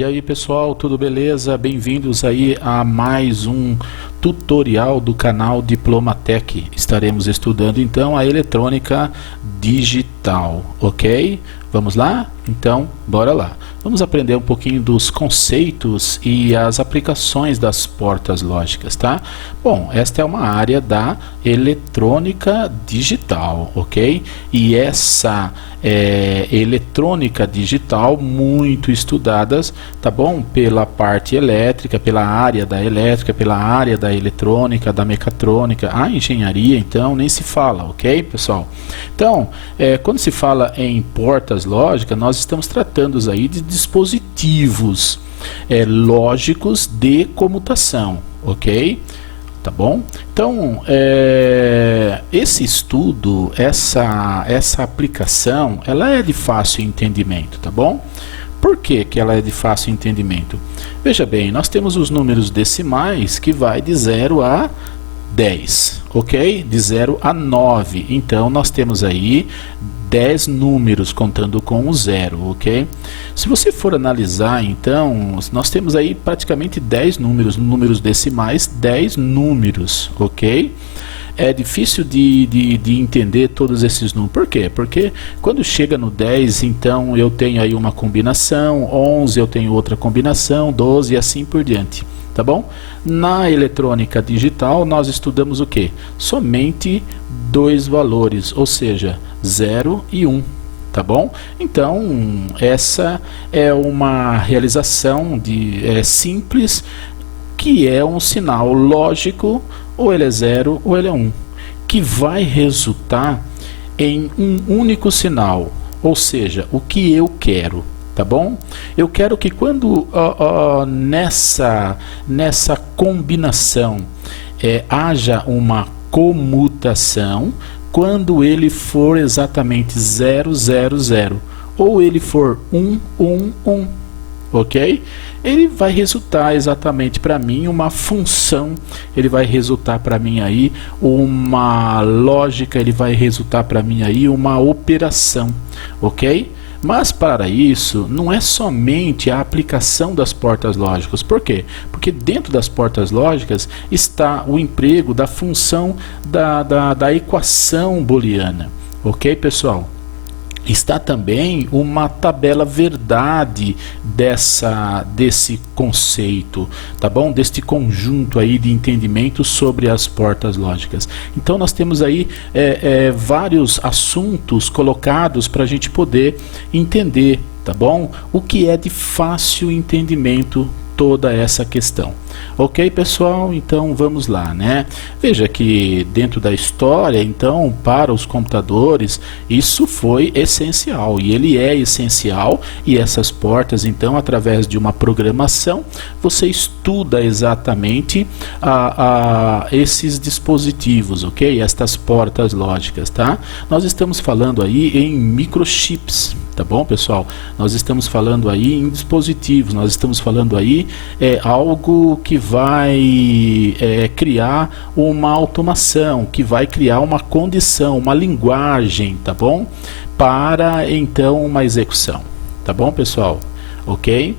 E aí pessoal, tudo beleza? Bem-vindos aí a mais um tutorial do canal Diplomatec. Estaremos estudando então a eletrônica digital, ok? Vamos lá? Então, bora lá. Vamos aprender um pouquinho dos conceitos e as aplicações das portas lógicas, tá? Bom, esta é uma área da eletrônica digital, ok? E essa eletrônica digital muito estudadas, tá bom? Pela parte elétrica, pela área da elétrica, pela área da eletrônica, da mecatrônica, a engenharia, então, nem se fala, ok, pessoal? Então, quando se fala em portas lógicas, nós estamos tratando aí de dispositivos lógicos de comutação, ok? Tá bom? Então, esse estudo, essa aplicação, ela é de fácil entendimento, tá bom? Por que que ela é de fácil entendimento? Veja bem, nós temos os números decimais que vai de 0 a 10, ok? De 0 a 9. Então, nós temos aí 10 números contando com o 0, ok? Se você for analisar, então, nós temos aí praticamente 10 números decimais, 10 números, ok? É difícil de entender todos esses números. Por quê? Porque quando chega no 10, então eu tenho aí uma combinação, 11 eu tenho outra combinação, 12 e assim por diante. Tá bom? Na eletrônica digital nós estudamos o que? Somente dois valores, ou seja, 0 e 1. Tá bom? Então essa é uma realização simples, que é um sinal lógico, ou ele é 0 ou ele é 1, que vai resultar em um único sinal, ou seja, o que eu quero. Tá bom? Eu quero que quando nessa combinação haja uma comutação, quando ele for exatamente 0, 0, 0, ou ele for 1, 1, 1, ok? Ele vai resultar exatamente para mim uma função, ele vai resultar para mim aí uma lógica, ele vai resultar para mim aí uma operação, ok? Mas para isso, não é somente a aplicação das portas lógicas. Por quê? Porque dentro das portas lógicas está o emprego da função da equação booleana. Ok, pessoal? Está também uma tabela verdade desse conceito, tá bom? Deste conjunto aí de entendimento sobre as portas lógicas. Então nós temos aí vários assuntos colocados para a gente poder entender, tá bom? O que é de fácil entendimento toda essa questão. Ok, pessoal? Então vamos lá, né? Veja que dentro da história, então, para os computadores, isso foi essencial, e ele é essencial, e essas portas, então, através de uma programação, você estuda exatamente esses dispositivos, ok? Estas portas lógicas, tá? Nós estamos falando aí em microchips, tá bom, pessoal? Nós estamos falando aí em dispositivos, nós estamos falando aí algo que vai criar uma automação, que vai criar uma condição, uma linguagem, tá bom? Para então uma execução, tá bom, pessoal? Ok?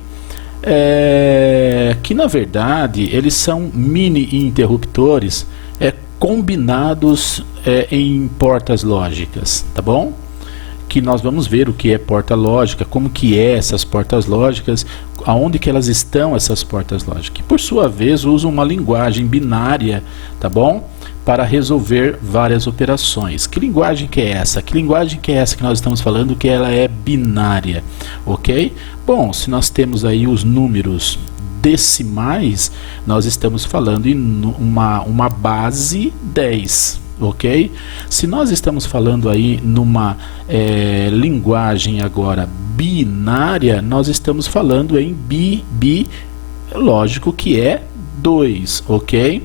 Que na verdade eles são mini interruptores combinados em portas lógicas, tá bom? Que nós vamos ver o que é porta lógica, como que é essas portas lógicas, aonde que elas estão essas portas lógicas, que por sua vez usam uma linguagem binária, tá bom? Para resolver várias operações. Que linguagem que é essa? Que linguagem que é essa que nós estamos falando que ela é binária, ok? Bom, se nós temos aí os números decimais, nós estamos falando em uma base 10, ok? Se nós estamos falando aí numa linguagem agora binária, nós estamos falando em lógico que é 2, ok?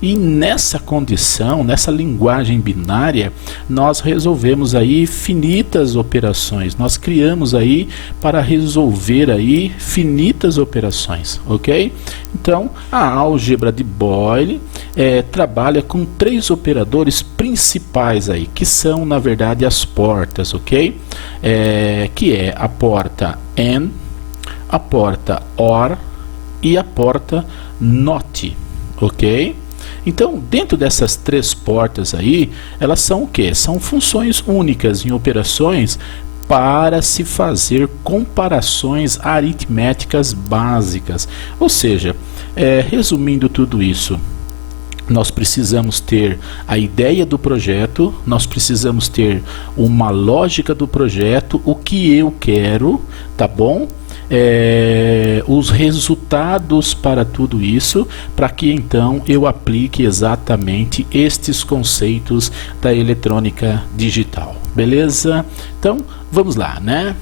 E nessa condição, nessa linguagem binária, nós resolvemos aí finitas operações. Nós criamos aí para resolver aí finitas operações, ok? Então, a álgebra de Boyle trabalha com 3 operadores principais aí, que são, na verdade, as portas, ok? Que é a porta AND, a porta OR e a porta NOT, ok? Então, dentro dessas três portas aí, elas são o que? São funções únicas em operações para se fazer comparações aritméticas básicas. Ou seja, resumindo tudo isso, nós precisamos ter a ideia do projeto, nós precisamos ter uma lógica do projeto, o que eu quero, tá bom? Os resultados para tudo isso, para que então eu aplique exatamente estes conceitos da eletrônica digital, beleza? Então vamos lá, né?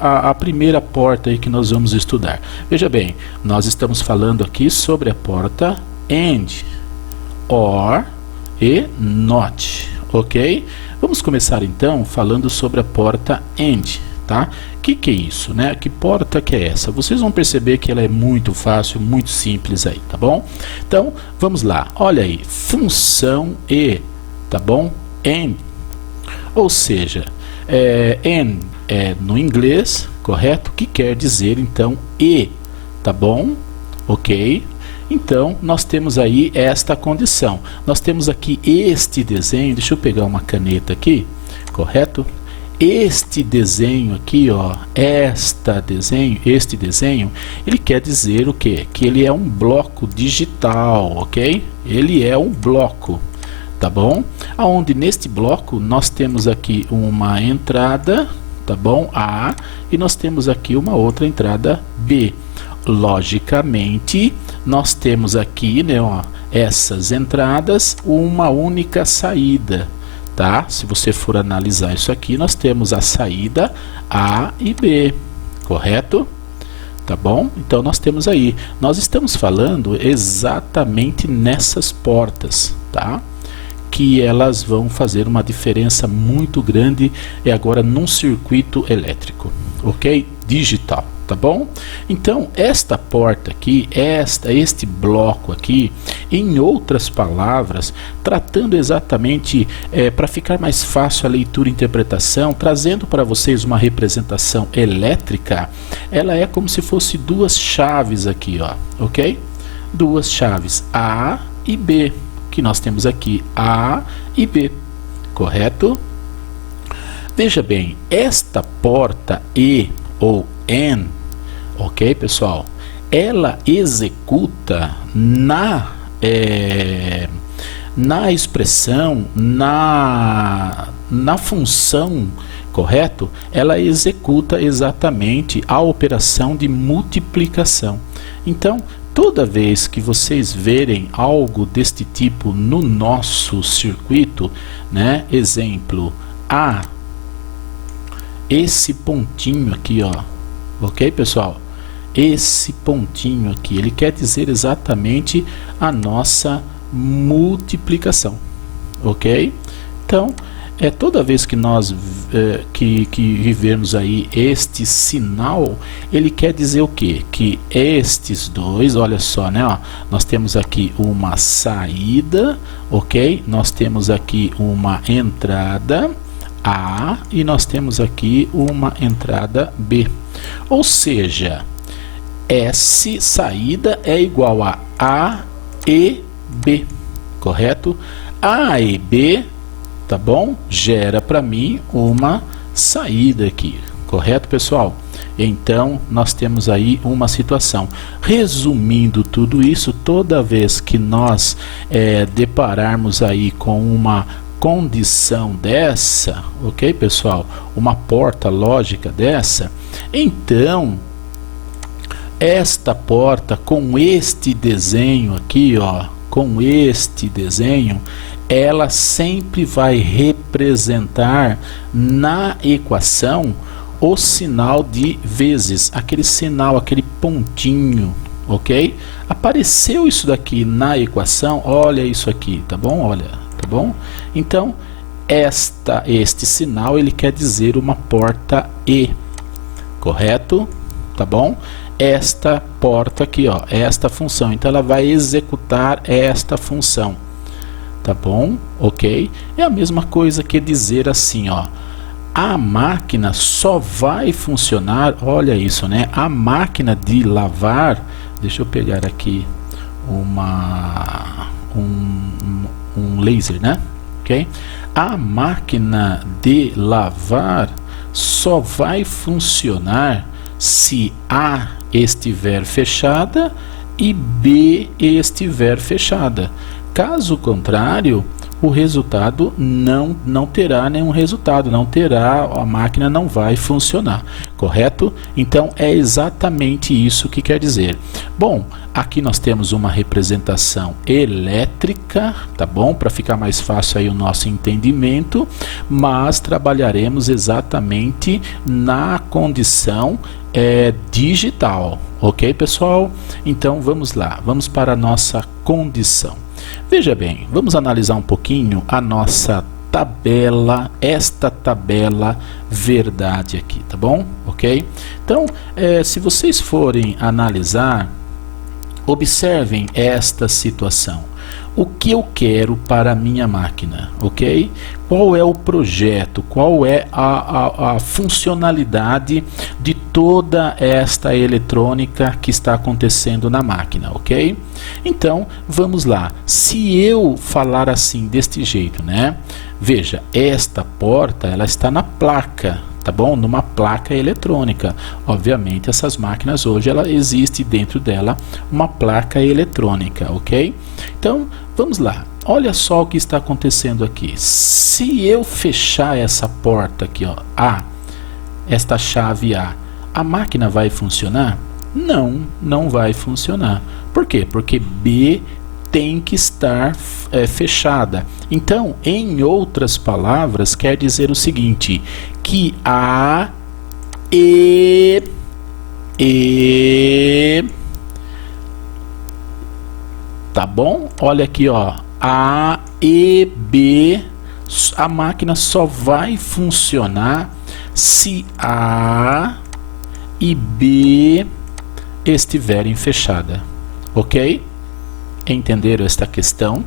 A primeira porta aí que nós vamos estudar. Veja bem, nós estamos falando aqui sobre a porta AND, OR e NOT, ok? Vamos começar então falando sobre a porta AND, tá? Que é isso, né? Que porta que é essa? Vocês vão perceber que ela é muito fácil, muito simples aí, tá bom? Então, vamos lá. Olha aí, função E, tá bom? AND, ou seja, AND no inglês, correto? Que quer dizer então E, tá bom? Ok? Então, nós temos aí esta condição. Nós temos aqui este desenho, deixa eu pegar uma caneta aqui, correto? Este desenho aqui, ó, este desenho, ele quer dizer o quê? Que ele é um bloco digital, ok? Ele é um bloco, tá bom? Aonde neste bloco nós temos aqui uma entrada, tá bom? A, e nós temos aqui uma outra entrada B. Logicamente, nós temos aqui, né, ó, essas entradas, uma única saída. Tá? Se você for analisar isso aqui, nós temos a saída A e B, correto? Tá bom? Então nós temos aí, nós estamos falando exatamente nessas portas, tá? Que elas vão fazer uma diferença muito grande agora num circuito elétrico, ok? Digital, tá bom? Então esta porta aqui, este bloco aqui, em outras palavras, tratando exatamente para ficar mais fácil a leitura e interpretação, trazendo para vocês uma representação elétrica, ela é como se fosse duas chaves aqui, ó, ok? Duas chaves A e B, que nós temos aqui A e B, correto? Veja bem, esta porta E ou N, ok, pessoal? Ela executa na expressão, na função, correto? Ela executa exatamente a operação de multiplicação. Então, toda vez que vocês verem algo deste tipo no nosso circuito, né? Exemplo, esse pontinho aqui, ó, ok, pessoal? Esse pontinho aqui, ele quer dizer exatamente a nossa multiplicação, ok? Então, toda vez que nós que vivermos aí este sinal, ele quer dizer o quê? Que estes dois, olha só, né? Ó, nós temos aqui uma saída, ok? Nós temos aqui uma entrada A e nós temos aqui uma entrada B. Ou seja, S saída é igual a e B, correto? A e B, tá bom? Gera para mim uma saída aqui, correto, pessoal? Então, nós temos aí uma situação. Resumindo tudo isso, toda vez que nós depararmos aí com uma condição dessa, ok, pessoal? Uma porta lógica dessa, então esta porta com este desenho aqui, ó, com este desenho, ela sempre vai representar na equação o sinal de vezes, aquele sinal, aquele pontinho, ok? Apareceu isso daqui na equação, olha isso aqui, tá bom? Olha, tá bom? Então, este sinal, ele quer dizer uma porta E, correto? Tá bom? Esta porta aqui, ó, esta função, então ela vai executar esta função, tá bom? Ok? É a mesma coisa que dizer assim, ó, a máquina só vai funcionar, olha isso, né? A máquina de lavar, deixa eu pegar aqui um laser, né? Ok? A máquina de lavar só vai funcionar se A estiver fechada e B estiver fechada. Caso contrário, o resultado não terá nenhum resultado, a máquina não vai funcionar, correto? Então é exatamente isso que quer dizer. Bom, aqui nós temos uma representação elétrica, tá bom? Para ficar mais fácil aí o nosso entendimento, mas trabalharemos exatamente na condição digital, ok, pessoal? Então vamos lá, vamos para a nossa condição. Veja bem, vamos analisar um pouquinho a nossa tabela, esta tabela verdade aqui, tá bom? Ok? Então, se vocês forem analisar, observem esta situação. O que eu quero para a minha máquina, ok? Qual é o projeto, qual é a funcionalidade de toda esta eletrônica que está acontecendo na máquina, ok? Então, vamos lá. Se eu falar assim, deste jeito, né? Veja, esta porta, ela está na placa, tá bom? Numa placa eletrônica. Obviamente, essas máquinas hoje, ela existe dentro dela uma placa eletrônica, ok? Então, vamos lá. Olha só o que está acontecendo aqui. Se eu fechar essa porta aqui, ó, esta chave a máquina vai funcionar? Não, não vai funcionar. Por quê? Porque B tem que estar fechada. Então, em outras palavras, quer dizer o seguinte, que A e tá bom? Olha aqui, ó, A e B, a máquina só vai funcionar se A e B estiverem fechadas, ok? Entenderam esta questão?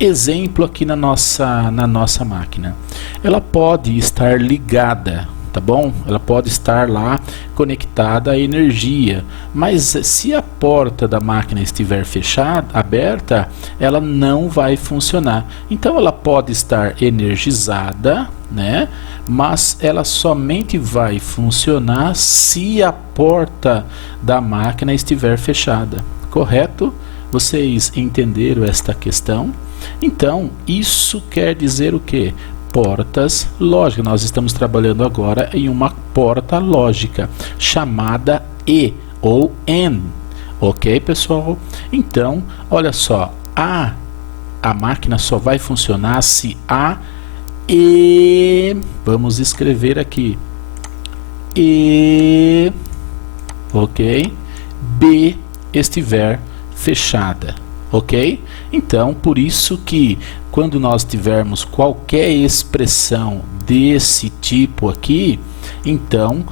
Exemplo aqui na nossa máquina. Ela pode estar ligada, tá bom? Ela pode estar lá conectada à energia, mas se a porta da máquina estiver fechada, aberta, ela não vai funcionar. Então ela pode estar energizada, né? Mas ela somente vai funcionar se a porta da máquina estiver fechada, correto? Vocês entenderam esta questão? Então, isso quer dizer o quê? Portas lógicas. Nós estamos trabalhando agora em uma porta lógica chamada E ou N. Ok, pessoal? Então, olha só, a máquina só vai funcionar se A e, vamos escrever aqui, E, ok, B estiver fechada, ok? Então, por isso que quando nós tivermos qualquer expressão desse tipo aqui, então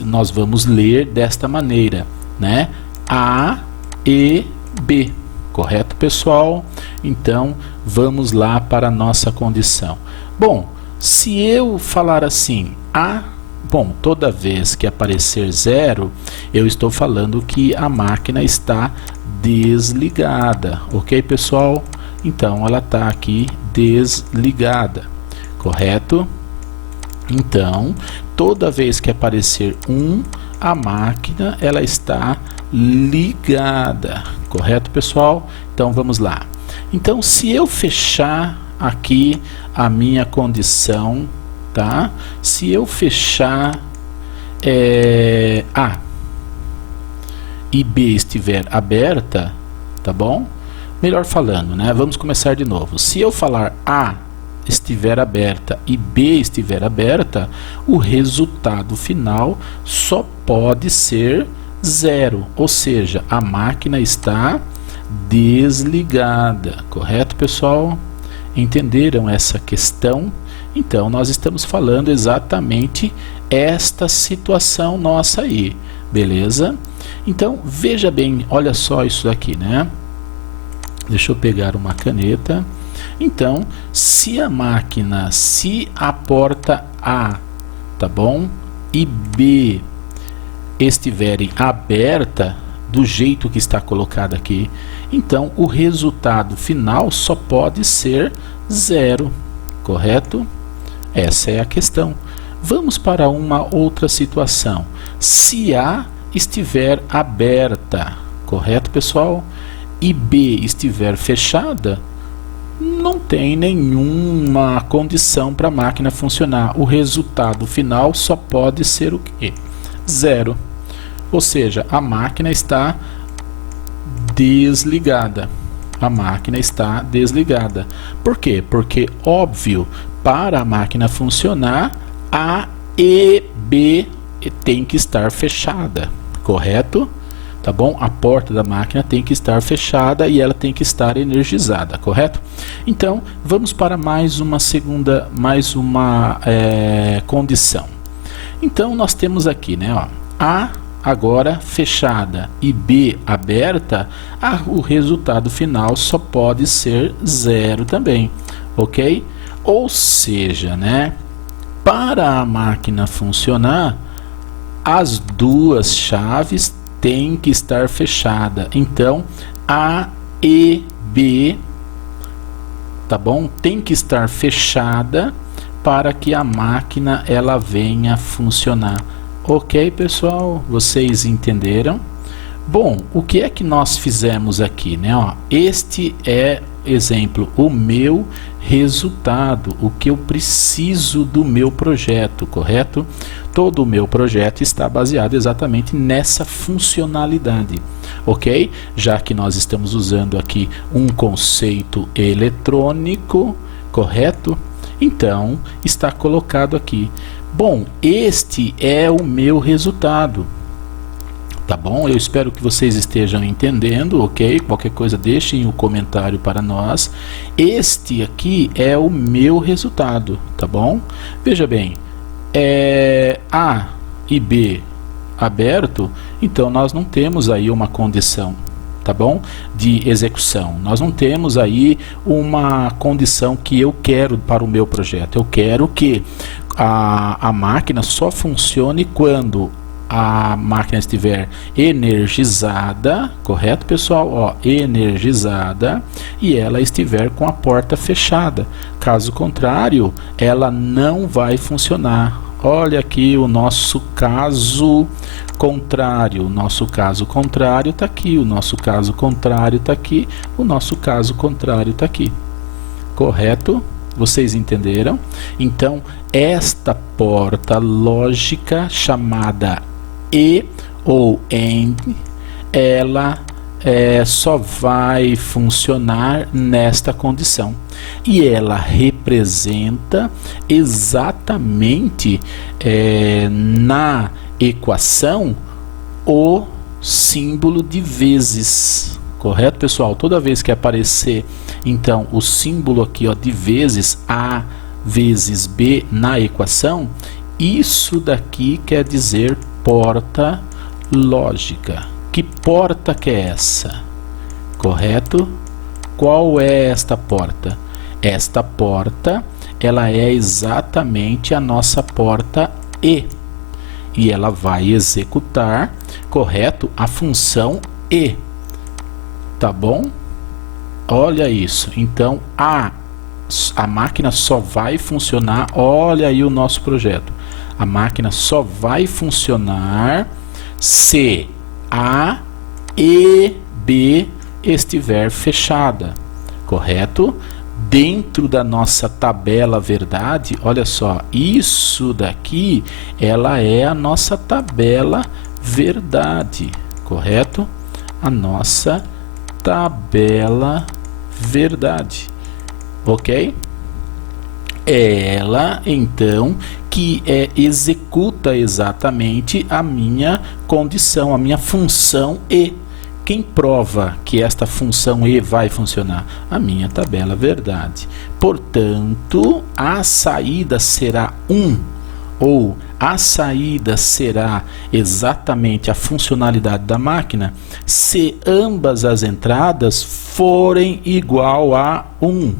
nós vamos ler desta maneira, né? A e B, correto, pessoal? Então, vamos lá para a nossa condição. Bom, se eu falar assim, bom, toda vez que aparecer 0, eu estou falando que a máquina está desligada, ok, pessoal? Então, ela está aqui desligada, correto? Então, toda vez que aparecer 1, a máquina ela está ligada, correto, pessoal? Então, vamos lá. Então, se eu fechar aqui a minha condição, tá? Se eu fechar A e B estiver aberta, tá bom? Melhor falando, né? Vamos começar de novo. Se eu falar A estiver aberta e B estiver aberta, o resultado final só pode ser 0, ou seja, a máquina está desligada, correto, pessoal? Entenderam essa questão? Então, nós estamos falando exatamente esta situação nossa aí, beleza? Então, veja bem, olha só isso aqui, né? Deixa eu pegar uma caneta. Então, se a porta A, tá bom, e B estiverem aberta do jeito que está colocado aqui, então o resultado final só pode ser 0, correto? Essa é a questão. Vamos para uma outra situação. Se A estiver aberta, correto, pessoal? E B estiver fechada, não tem nenhuma condição para a máquina funcionar. O resultado final só pode ser o quê? 0. Ou seja, a máquina está desligada. A máquina está desligada. Por quê? Porque, óbvio, para a máquina funcionar, A e B tem que estar fechada, correto? Tá bom? A porta da máquina tem que estar fechada e ela tem que estar energizada, correto? Então, vamos para mais uma condição. Então, nós temos aqui, né, ó, A agora fechada e B aberta, o resultado final só pode ser 0 também, ok? Ou seja, né, para a máquina funcionar, as duas chaves têm que estar fechadas. Então, A e B, tá bom? Tem que estar fechada para que a máquina ela venha funcionar. Ok, pessoal? Vocês entenderam? Bom, o que é que nós fizemos aqui, né? Ó, este é, exemplo, o meu resultado, o que eu preciso do meu projeto, correto? Todo o meu projeto está baseado exatamente nessa funcionalidade, ok? Já que nós estamos usando aqui um conceito eletrônico, correto? Então, está colocado aqui. Bom, este é o meu resultado. Tá bom? Eu espero que vocês estejam entendendo, ok? Qualquer coisa deixem o comentário para nós. Este aqui é o meu resultado, tá bom? Veja bem, A e B aberto, então nós não temos aí uma condição, tá bom? De execução. Nós não temos aí uma condição que eu quero para o meu projeto. Eu quero que a máquina só funcione quando a máquina estiver energizada, correto, pessoal? Ó, energizada, e ela estiver com a porta fechada. Caso contrário, ela não vai funcionar. Olha aqui o nosso caso contrário. O nosso caso contrário está aqui. O nosso caso contrário está aqui. O nosso caso contrário está aqui. Correto? Vocês entenderam? Então, esta porta lógica chamada E ou AND, ela só vai funcionar nesta condição. E ela representa exatamente na equação o símbolo de vezes. Correto, pessoal? Toda vez que aparecer, então, o símbolo aqui, ó, de vezes, A vezes B na equação, isso daqui quer dizer porta lógica. Que porta que é essa? Correto? Qual é esta porta? Esta porta, ela é exatamente a nossa porta E. E ela vai executar, correto, a função E. Tá bom? Olha isso. Então, a máquina só vai funcionar, olha aí o nosso projeto. A máquina só vai funcionar se A e B estiver fechada, correto? Dentro da nossa tabela verdade, olha só, isso daqui, ela é a nossa tabela verdade, correto? A nossa tabela verdade, ok? É ela, então, que executa exatamente a minha condição, a minha função E. Quem prova que esta função E vai funcionar? A minha tabela verdade. Portanto, a saída será 1, ou a saída será exatamente a funcionalidade da máquina se ambas as entradas forem igual a 1.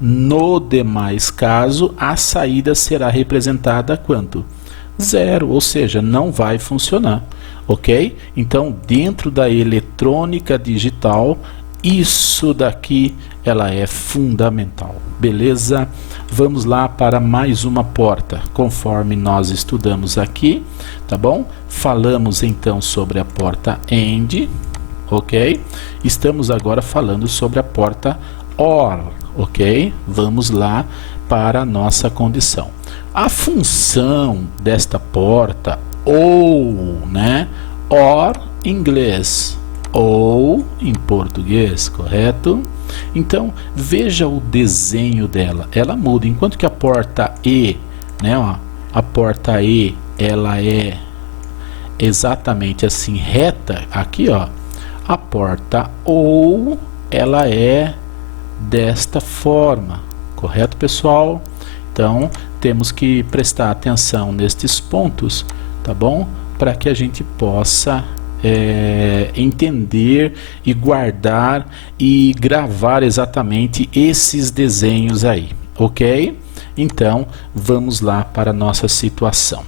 No demais caso, a saída será representada quanto? 0, ou seja, não vai funcionar, ok? Então, dentro da eletrônica digital, isso daqui ela é fundamental, beleza? Vamos lá para mais uma porta, conforme nós estudamos aqui, tá bom? Falamos então sobre a porta AND, ok? Estamos agora falando sobre a porta OR, ok? Vamos lá para a nossa condição. A função desta porta, ou, né? OR em inglês, ou em português, correto? Então, veja o desenho dela. Ela muda, enquanto que a porta E, né? Ó, a porta E, ela é exatamente assim, reta, aqui, ó. A porta OU, ela é desta forma, correto, pessoal? Então, temos que prestar atenção nestes pontos, tá bom? Para que a gente possa entender e guardar e gravar exatamente esses desenhos aí, ok? Então, vamos lá para a nossa situação.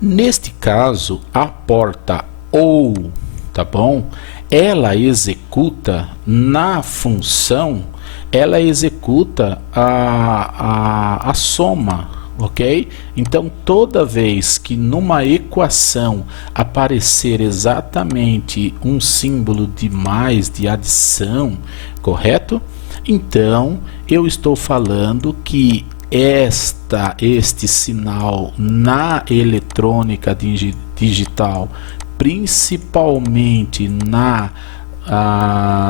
Neste caso, a porta OU, tá bom? Ela executa na função, ela executa a soma, ok? Então, toda vez que numa equação aparecer exatamente um símbolo de mais, de adição, correto? Então, eu estou falando que este sinal na eletrônica digital, principalmente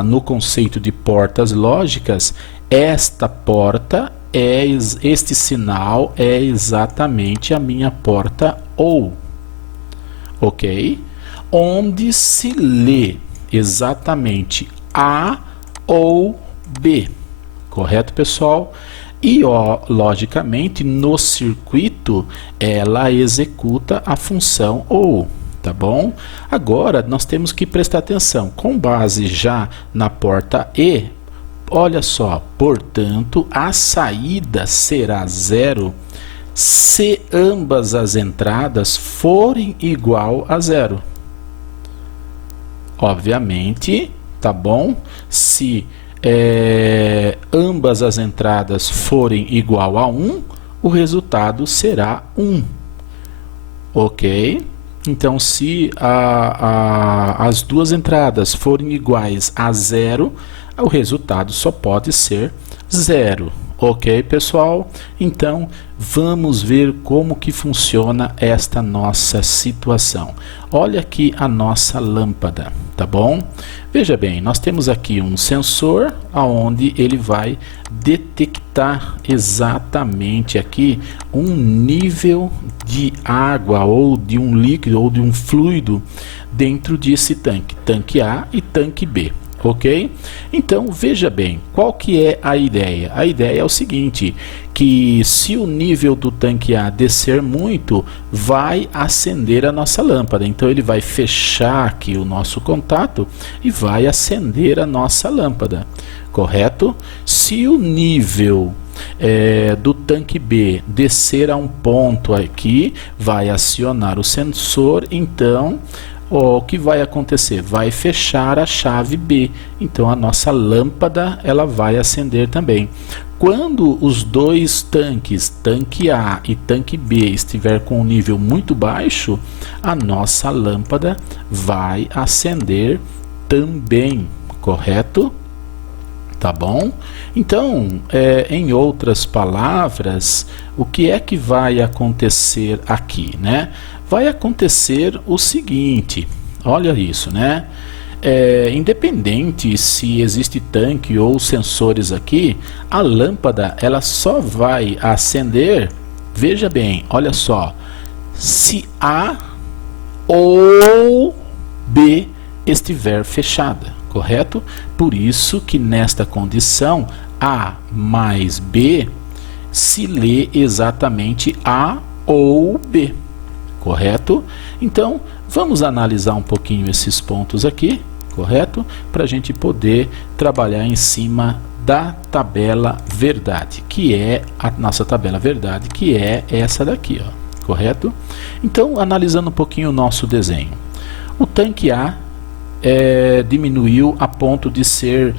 no conceito de portas lógicas, esta porta, este sinal é exatamente a minha porta OU, ok? Onde se lê exatamente A ou B, correto, pessoal? E, ó, logicamente, no circuito, ela executa a função OU. Tá bom? Agora, nós temos que prestar atenção. Com base já na porta E, olha só, portanto, a saída será 0 se ambas as entradas forem igual a 0. Obviamente, tá bom? Se ambas as entradas forem igual a 1, o resultado será 1. Ok? Então, se as duas entradas forem iguais a 0, o resultado só pode ser 0. Ok, pessoal? Então, vamos ver como que funciona esta nossa situação. Olha aqui a nossa lâmpada, tá bom? Veja bem, nós temos aqui um sensor onde ele vai detectar exatamente aqui um nível de água ou de um líquido ou de um fluido dentro desse tanque, tanque A e tanque B. Ok? Então, veja bem, qual que é a ideia? A ideia é o seguinte, que se o nível do tanque A descer muito, vai acender a nossa lâmpada. Então, ele vai fechar aqui o nosso contato e vai acender a nossa lâmpada, correto? Se o nível do tanque B descer a um ponto aqui, vai acionar o sensor, então o que vai acontecer? Vai fechar a chave B, então a nossa lâmpada ela vai acender também. Quando os dois tanques, tanque A e tanque B, estiver com um nível muito baixo, a nossa lâmpada vai acender também, correto? Tá bom? Então, em outras palavras, o que é que vai acontecer aqui, né? Vai acontecer o seguinte, olha isso, né? Independente se existe tanque ou sensores aqui, a lâmpada ela só vai acender, veja bem, olha só, se A ou B estiver fechada, correto? Por isso que nesta condição A mais B se lê exatamente A ou B, correto? Então, vamos analisar um pouquinho esses pontos aqui, correto? Para a gente poder trabalhar em cima da tabela verdade, que é a nossa tabela verdade, que é essa daqui, ó, correto? Então, analisando um pouquinho o nosso desenho, o tanque A diminuiu a ponto de ser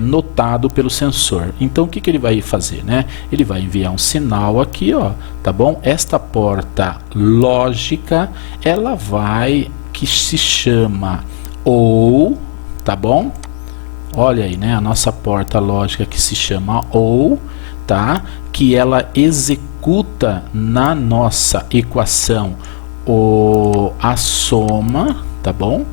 notado pelo sensor. Então o que ele vai fazer, né? Ele vai enviar um sinal aqui, ó, tá bom? Esta porta lógica, ela vai, que se chama OU, tá bom? Olha aí, né? A nossa porta lógica que se chama OU, tá? Que ela executa na nossa equação a soma, tá bom?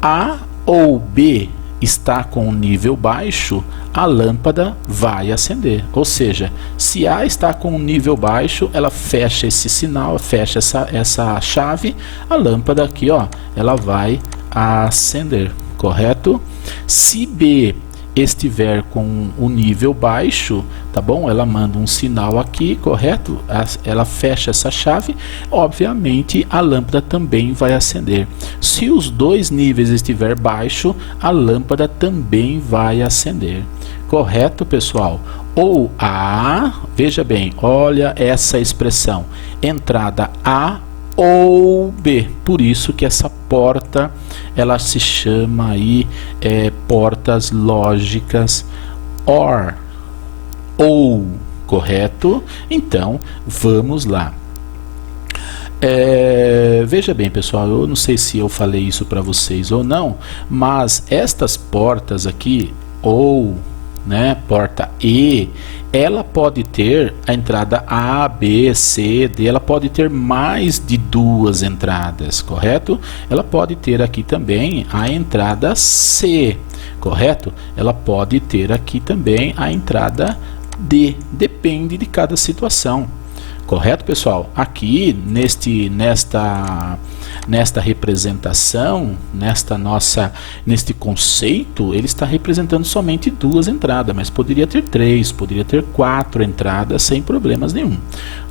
A ou B está com um nível baixo, a lâmpada vai acender. Ou seja, se A está com um nível baixo, ela fecha esse sinal, fecha essa chave, a lâmpada aqui, ó, ela vai acender, correto? Se B estiver com o nível baixo, tá bom? Ela manda um sinal aqui, correto? Ela fecha essa chave, obviamente a lâmpada também vai acender. Se os dois níveis estiver baixo, a lâmpada também vai acender. Correto, pessoal? Ou A, veja bem, olha essa expressão, entrada A ou B, por isso que essa porta ela se chama aí portas lógicas OR, ou, correto? Então vamos lá. Veja bem, pessoal, eu não sei se eu falei isso para vocês ou não, mas estas portas aqui, ou, né, porta E, ela pode ter a entrada A, B, C, D, ela pode ter mais de duas entradas, correto? Ela pode ter aqui também a entrada C, correto? Ela pode ter aqui também a entrada D, depende de cada situação. Correto, pessoal? Aqui nesta representação, neste conceito, ele está representando somente duas entradas, mas poderia ter três, poderia ter quatro entradas sem problemas nenhum.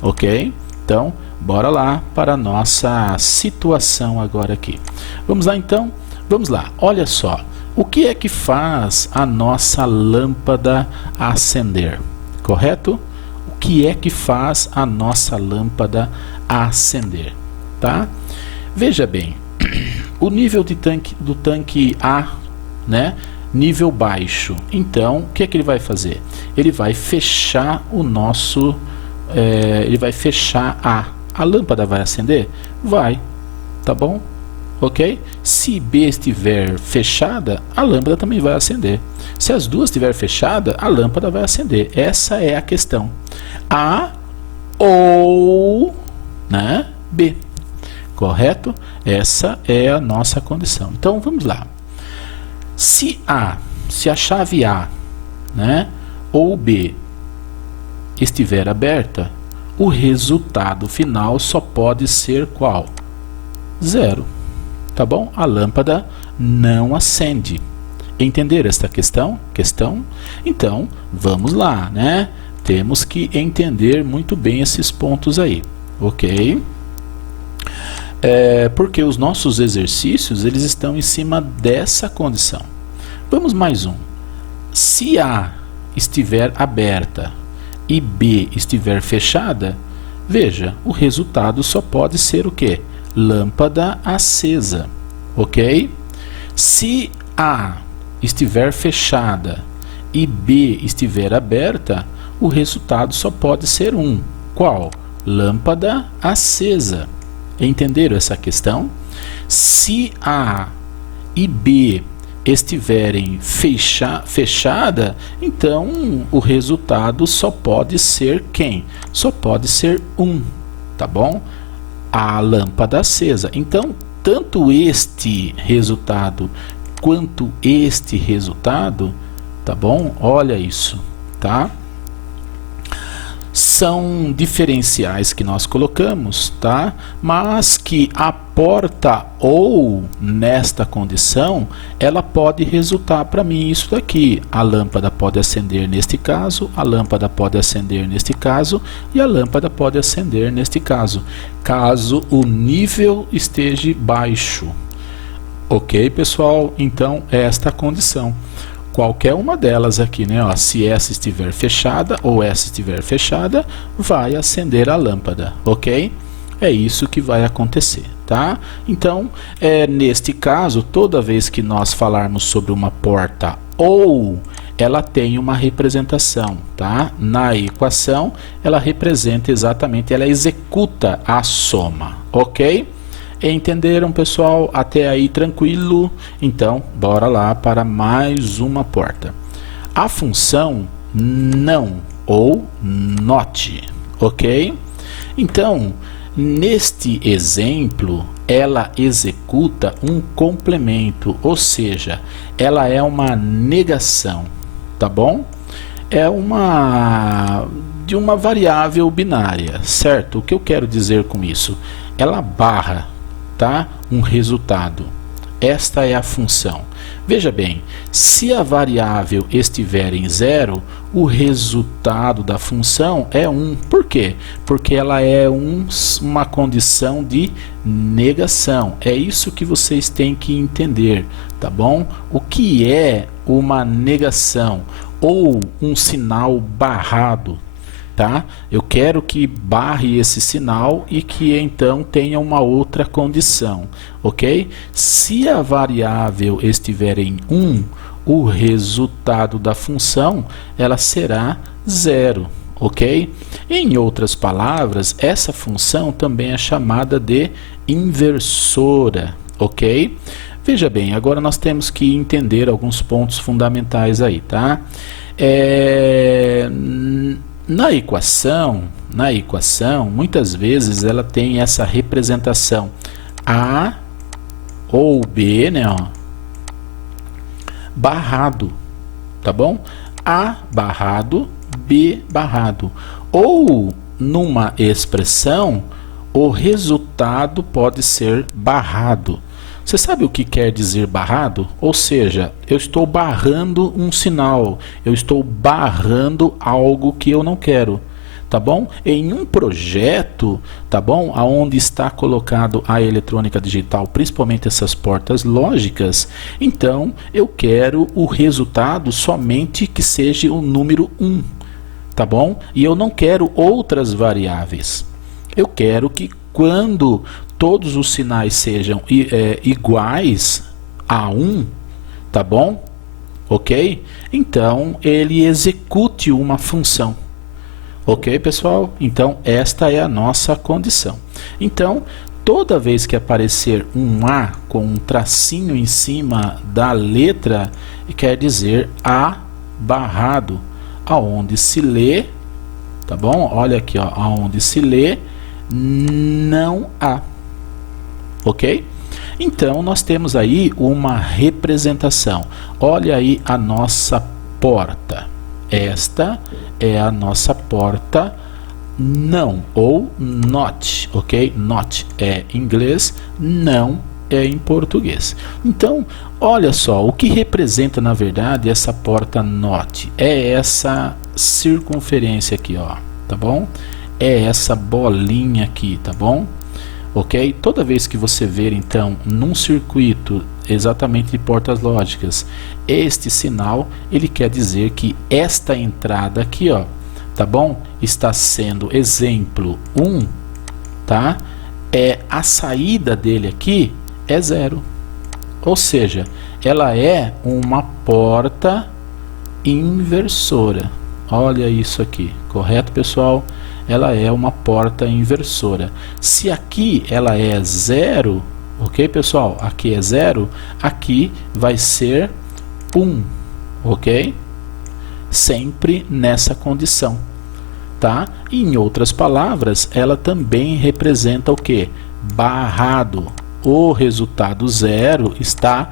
Ok? Então, bora lá para a nossa situação agora aqui. Vamos lá então? Vamos lá. Olha só. O que é que faz a nossa lâmpada acender? Correto? O que é que faz a nossa lâmpada acender, tá? Veja bem, o nível do tanque A, né, nível baixo. Então, o que é que ele vai fazer? Ele vai fechar o nosso, ele vai fechar a lâmpada vai acender? Vai, tá bom? Ok? Se B estiver fechada, a lâmpada também vai acender. Se as duas estiverem fechadas, a lâmpada vai acender. Essa é a questão. A ou, né, B. Correto? Essa é a nossa condição. Então, vamos lá. Se a chave A, né, ou B estiver aberta, o resultado final só pode ser qual? 0. Tá bom? A lâmpada não acende. Entenderam esta questão? Então, vamos lá, né? Temos que entender muito bem esses pontos aí, ok? Porque os nossos exercícios, eles estão em cima dessa condição. Vamos mais um. Se A estiver aberta e B estiver fechada, veja, o resultado só pode ser o quê? Lâmpada acesa, ok? Se A estiver fechada e B estiver aberta, o resultado só pode ser um. Qual? Lâmpada acesa. Entenderam essa questão? Se A e B estiverem fechada, então o resultado só pode ser quem? Só pode ser um, tá bom? A lâmpada acesa. Então, tanto este resultado quanto este resultado, tá bom? Olha isso, tá? São diferenciais que nós colocamos, tá? Mas que a porta ou nesta condição, ela pode resultar para mim isso daqui. A lâmpada pode acender neste caso, a lâmpada pode acender neste caso e a lâmpada pode acender neste caso, caso o nível esteja baixo. Ok, pessoal? Então, esta é a condição. qualquer uma delas aqui, né? Ó, se essa estiver fechada ou essa estiver fechada, vai acender a lâmpada, ok? É isso que vai acontecer, tá? Então, neste caso, toda vez que nós falarmos sobre uma porta ou, ela tem uma representação, tá? Na equação, ela representa exatamente, ela executa a soma, ok? Entenderam, pessoal? Até aí tranquilo? Então, bora lá para mais uma porta. A função não ou not, ok? Então, neste exemplo, ela executa um complemento, ou seja, ela é uma negação, tá bom? É de uma variável binária, certo? O que eu quero dizer com isso? Ela barra, tá? Um resultado. Esta é a função. Veja bem, se a variável estiver em 0, o resultado da função é 1. Por quê? Porque ela é uma condição de negação. É isso que vocês têm que entender, tá bom? O que é uma negação ou um sinal barrado? Tá? Eu quero que barre esse sinal e que então tenha uma outra condição, ok? Se a variável estiver em 1, o resultado da função ela será 0, ok? Em outras palavras, essa função também é chamada de inversora, ok? Veja bem, agora nós temos que entender alguns pontos fundamentais aí, tá? Na equação, muitas vezes ela tem essa representação A ou B, né, ó, barrado, tá bom? A barrado, B barrado. Ou numa expressão, o resultado pode ser barrado. Você sabe o que quer dizer barrado? Ou seja, eu estou barrando um sinal, eu estou barrando algo que eu não quero, tá bom? Em um projeto, tá bom? Aonde está colocado a eletrônica digital, principalmente essas portas lógicas, então eu quero o resultado somente que seja o número 1, tá bom? E eu não quero outras variáveis. Eu quero que quando todos os sinais sejam iguais a 1, tá bom? Ok? Então, ele execute uma função. Ok, pessoal? Então, esta é a nossa condição. Então, toda vez que aparecer um A com um tracinho em cima da letra, quer dizer A barrado, aonde se lê, tá bom? Olha aqui, ó, aonde se lê não há. Ok? Então, nós temos aí uma representação. Olha aí a nossa porta. Esta é a nossa porta não, ou not, ok? Not é em inglês, não é em português. Então, olha só, o que representa, na verdade, essa porta not? É essa circunferência aqui, ó, tá bom? É essa bolinha aqui, tá bom? Ok? Toda vez que você ver, então, num circuito exatamente de portas lógicas, este sinal, ele quer dizer que esta entrada aqui, ó, tá bom? Está sendo exemplo 1, tá? A saída dele aqui é 0. Ou seja, ela é uma porta inversora. Olha isso aqui, correto, pessoal? Ela é uma porta inversora. Se aqui ela é 0, ok, pessoal? Aqui é 0, aqui vai ser 1, ok? Sempre nessa condição, tá? Em outras palavras, ela também representa o que? Barrado. O resultado 0 está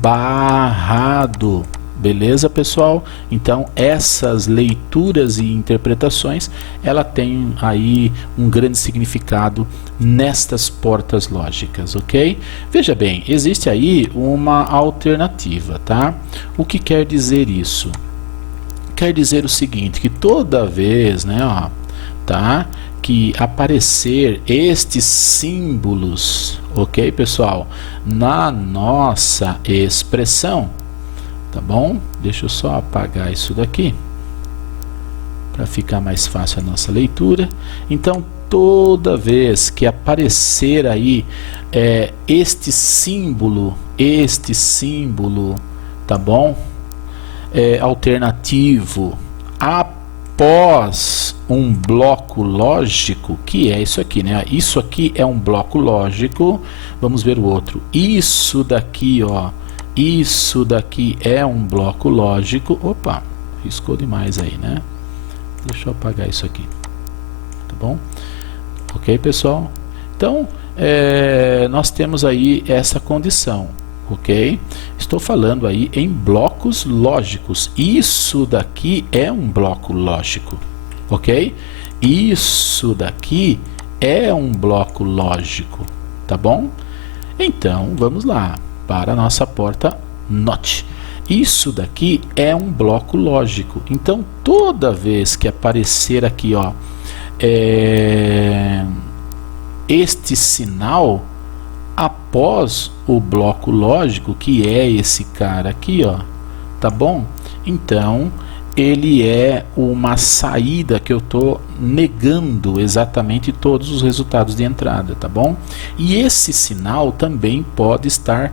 barrado. Beleza, pessoal? Então, essas leituras e interpretações, ela tem aí um grande significado nestas portas lógicas, ok? Veja bem, existe aí uma alternativa, tá? O que quer dizer isso? Quer dizer o seguinte, que toda vez, né, ó, tá, que aparecer estes símbolos, ok, pessoal, na nossa expressão, tá bom? Deixa eu só apagar isso daqui para ficar mais fácil a nossa leitura. Então, toda vez que aparecer aí este símbolo, tá bom? Alternativo após um bloco lógico, que é isso aqui, né? Isso aqui é um bloco lógico. Vamos ver o outro. Isso daqui, ó. Isso daqui é um bloco lógico. Opa, riscou demais aí, né? Deixa eu apagar isso aqui, tá bom? Ok, pessoal? Então, nós temos aí essa condição, ok? Estou falando aí em blocos lógicos. Isso daqui é um bloco lógico, ok? Isso daqui é um bloco lógico, tá bom? Então, vamos lá para a nossa porta NOT. Isso daqui é um bloco lógico. Então, toda vez que aparecer aqui, ó, este sinal após o bloco lógico, que é esse cara aqui, ó, tá bom? Então, ele é uma saída que eu estou negando exatamente todos os resultados de entrada, tá bom? E esse sinal também pode estar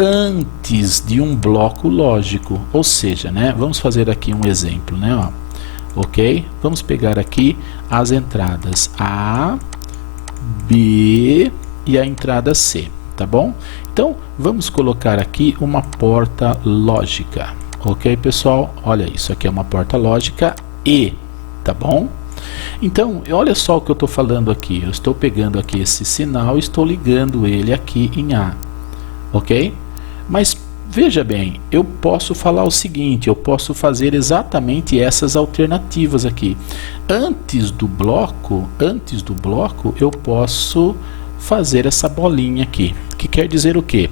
antes de um bloco lógico, ou seja, né, vamos fazer aqui um exemplo, né, ó, ok? Vamos pegar aqui as entradas A, B e a entrada C, tá bom? Então, vamos colocar aqui uma porta lógica, ok, pessoal? Olha, isso aqui é uma porta lógica E, tá bom? Então, olha só o que eu estou falando aqui. Eu estou pegando aqui esse sinal e estou ligando ele aqui em A, ok? Mas veja bem, eu posso falar o seguinte, eu posso fazer exatamente essas alternativas aqui. Antes do bloco, eu posso fazer essa bolinha aqui, que quer dizer o quê?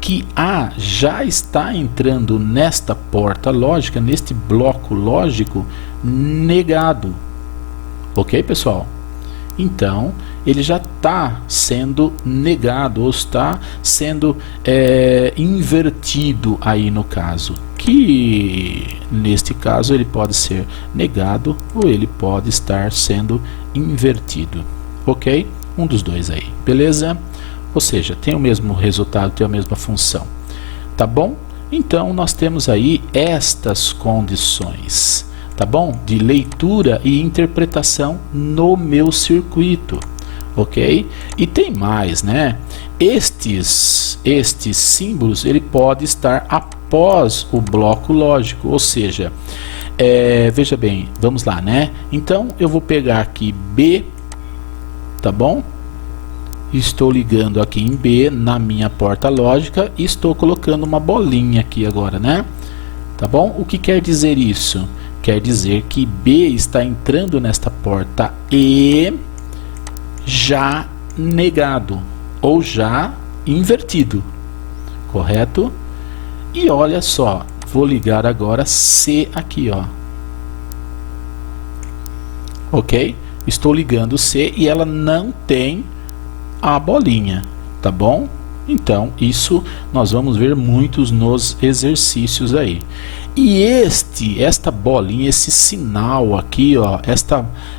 Que A já está entrando nesta porta lógica, neste bloco lógico negado. Ok, pessoal? Então, ele já está sendo negado, ou está sendo invertido aí no caso. Que, neste caso, ele pode ser negado ou ele pode estar sendo invertido. Ok? Um dos dois aí, beleza? Ou seja, tem o mesmo resultado, tem a mesma função. Tá bom? Então, nós temos aí estas condições, tá bom? De leitura e interpretação no meu circuito, ok? E tem mais, né? Estes símbolos, ele pode estar após o bloco lógico, ou seja, veja bem, vamos lá, né? Então, eu vou pegar aqui B, tá bom? Estou ligando aqui em B na minha porta lógica e estou colocando uma bolinha aqui agora, né? Tá bom? O que quer dizer isso? Quer dizer que B está entrando nesta porta E já negado ou já invertido, correto? E olha só, vou ligar agora C aqui, ó. Ok? Estou ligando C e ela não tem a bolinha, tá bom? Então, isso nós vamos ver muitos nos exercícios aí. E esta bolinha, esse sinal aqui, ó,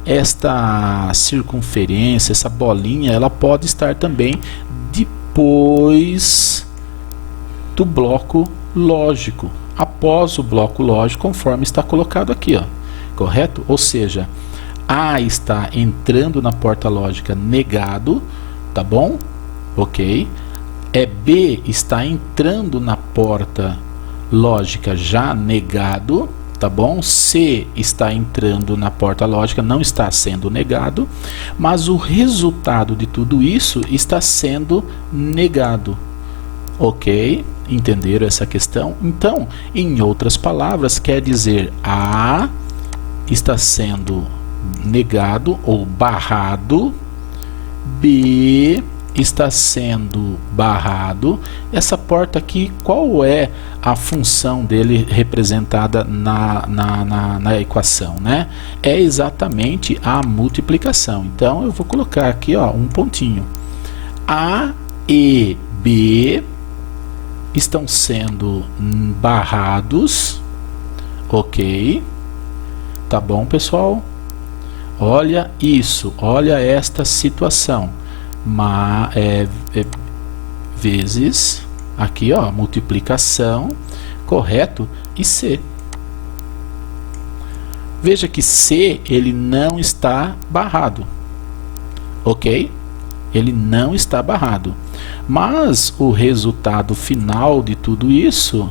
esta circunferência, essa bolinha, ela pode estar também depois do bloco lógico, após o bloco lógico, conforme está colocado aqui, ó, correto? Ou seja, A está entrando na porta lógica negado, tá bom? Ok. B está entrando na porta lógica já negado, tá bom? C está entrando na porta lógica, não está sendo negado, mas o resultado de tudo isso está sendo negado. Ok? Entenderam essa questão? Então, em outras palavras, quer dizer A está sendo negado ou barrado, B está sendo barrado. Essa porta aqui, qual é a função dele representada na equação, né? É exatamente a multiplicação. Então eu vou colocar aqui, ó, um pontinho. A e B estão sendo barrados, ok? Tá bom, pessoal? Olha isso, olha esta situação. Vezes, aqui ó, multiplicação, correto? E C. Veja que C, ele não está barrado, ok? Ele não está barrado. Mas o resultado final de tudo isso,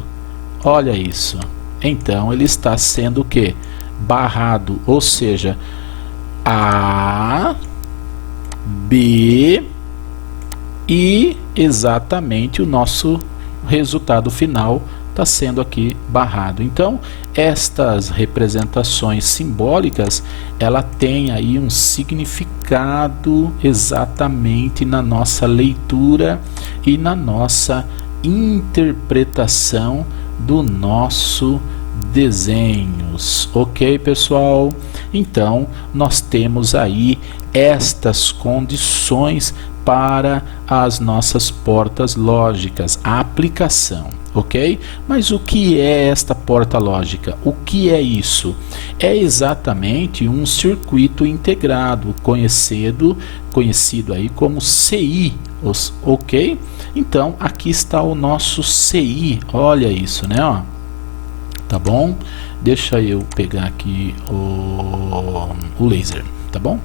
olha isso. Então, ele está sendo o quê? Barrado, ou seja, A, B e exatamente o nosso resultado final está sendo aqui barrado. Então, estas representações simbólicas, ela tem aí um significado exatamente na nossa leitura e na nossa interpretação do nosso desenhos, ok, pessoal? Então, nós temos aí estas condições para as nossas portas lógicas, a aplicação, ok? Mas o que é esta porta lógica? O que é isso? É exatamente um circuito integrado, conhecido aí como CI, ok? Então, aqui está o nosso CI, olha isso, né? Ó. Tá bom? Deixa eu pegar aqui o laser, tá bom?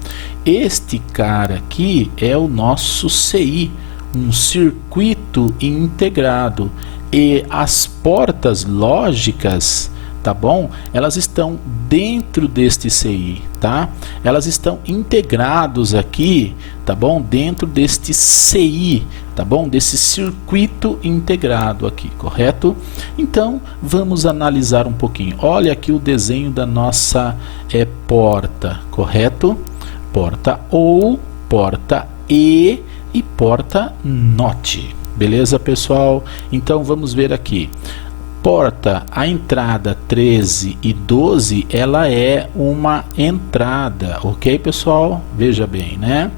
Este cara aqui é o nosso CI, um circuito integrado, e as portas lógicas, tá bom? Elas estão dentro deste CI, tá? Elas estão integrados aqui, tá bom? Dentro deste CI, tá bom? Desse circuito integrado aqui, correto? Então, vamos analisar um pouquinho. Olha aqui o desenho da nossa porta, correto? Porta OU, porta E e porta NOT. Beleza, pessoal? Então, vamos ver aqui. Porta, a entrada 13 e 12, ela é uma entrada, ok, pessoal? Veja bem, né?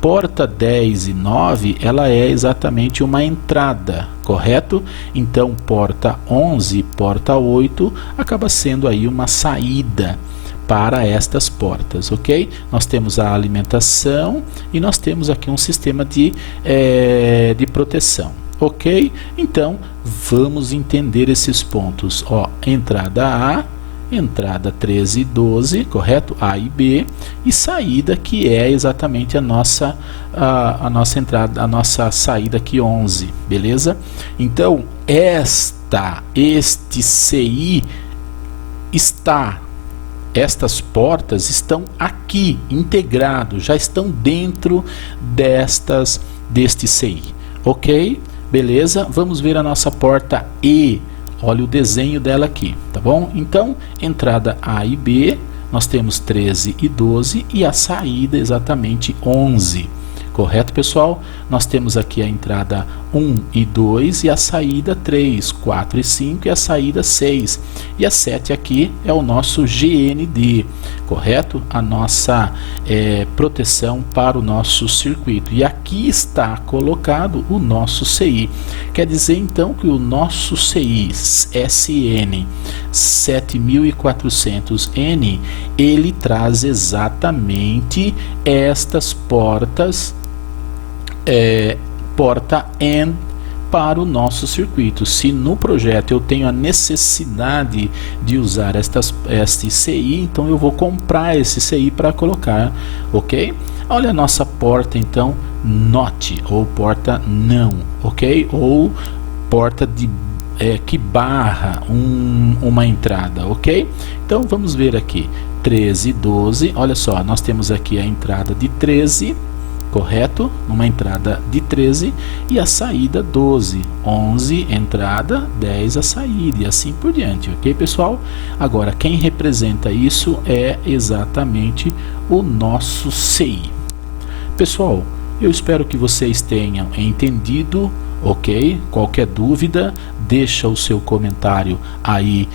Porta 10 e 9, ela é exatamente uma entrada, correto? Então, porta 11 e porta 8 acaba sendo aí uma saída para estas portas, ok? Nós temos a alimentação e nós temos aqui um sistema de proteção, ok? Então, vamos entender esses pontos. Ó, entrada A, entrada 13 e 12, correto? A e B, e saída, que é exatamente a nossa entrada, a nossa saída aqui 11, beleza? Então, este CI estas portas estão aqui integrados, já estão dentro deste CI, ok? Beleza? Vamos ver a nossa porta E. Olha o desenho dela aqui, tá bom? Então, entrada A e B, nós temos 13 e 12 e a saída exatamente 11. Correto, pessoal? Nós temos aqui a entrada 1 e 2 e a saída 3, 4 e 5 e a saída 6. E a 7 aqui é o nosso GND, correto? A nossa proteção para o nosso circuito. E aqui está colocado o nosso CI. Quer dizer, então, que o nosso CI SN 7400N, ele traz exatamente estas portas, porta AND para o nosso circuito. Se no projeto eu tenho a necessidade de usar este CI, então eu vou comprar esse CI para colocar, ok? Olha a nossa porta, então, NOT, ou porta não, ok? Ou porta que barra uma entrada, ok? Então vamos ver aqui, 13 e 12, olha só, nós temos aqui a entrada de 13, correto? Uma entrada de 13 e a saída 12, 11 entrada, 10 a saída e assim por diante, ok, pessoal? Agora, quem representa isso é exatamente o nosso CI. Pessoal, eu espero que vocês tenham entendido, ok? Qualquer dúvida, deixa o seu comentário aí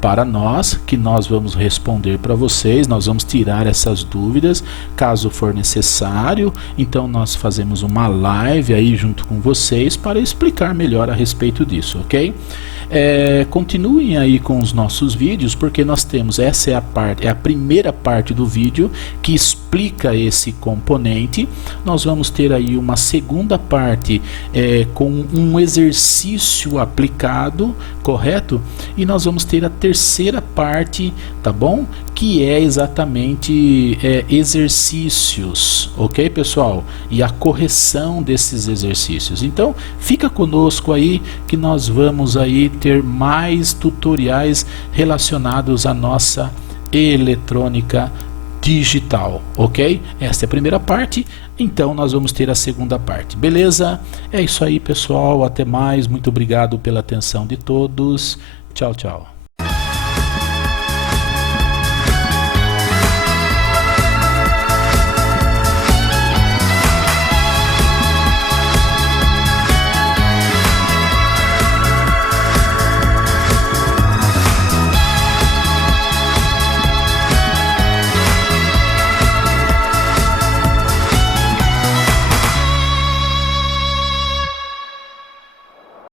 para nós, que nós vamos responder para vocês, nós vamos tirar essas dúvidas, caso for necessário, então nós fazemos uma live aí junto com vocês para explicar melhor a respeito disso, ok? Continuem aí com os nossos vídeos, porque nós temos, essa é a primeira parte do vídeo que explica esse componente. Nós vamos ter aí uma segunda parte com um exercício aplicado, correto? E nós vamos ter a terceira parte, tá bom? Que é exatamente exercícios, ok, pessoal? E a correção desses exercícios. Então, fica conosco aí que nós vamos aí ter mais tutoriais relacionados à nossa eletrônica digital, ok? Esta é a primeira parte, então nós vamos ter a segunda parte, beleza? É isso aí, pessoal, até mais, muito obrigado pela atenção de todos, tchau, tchau.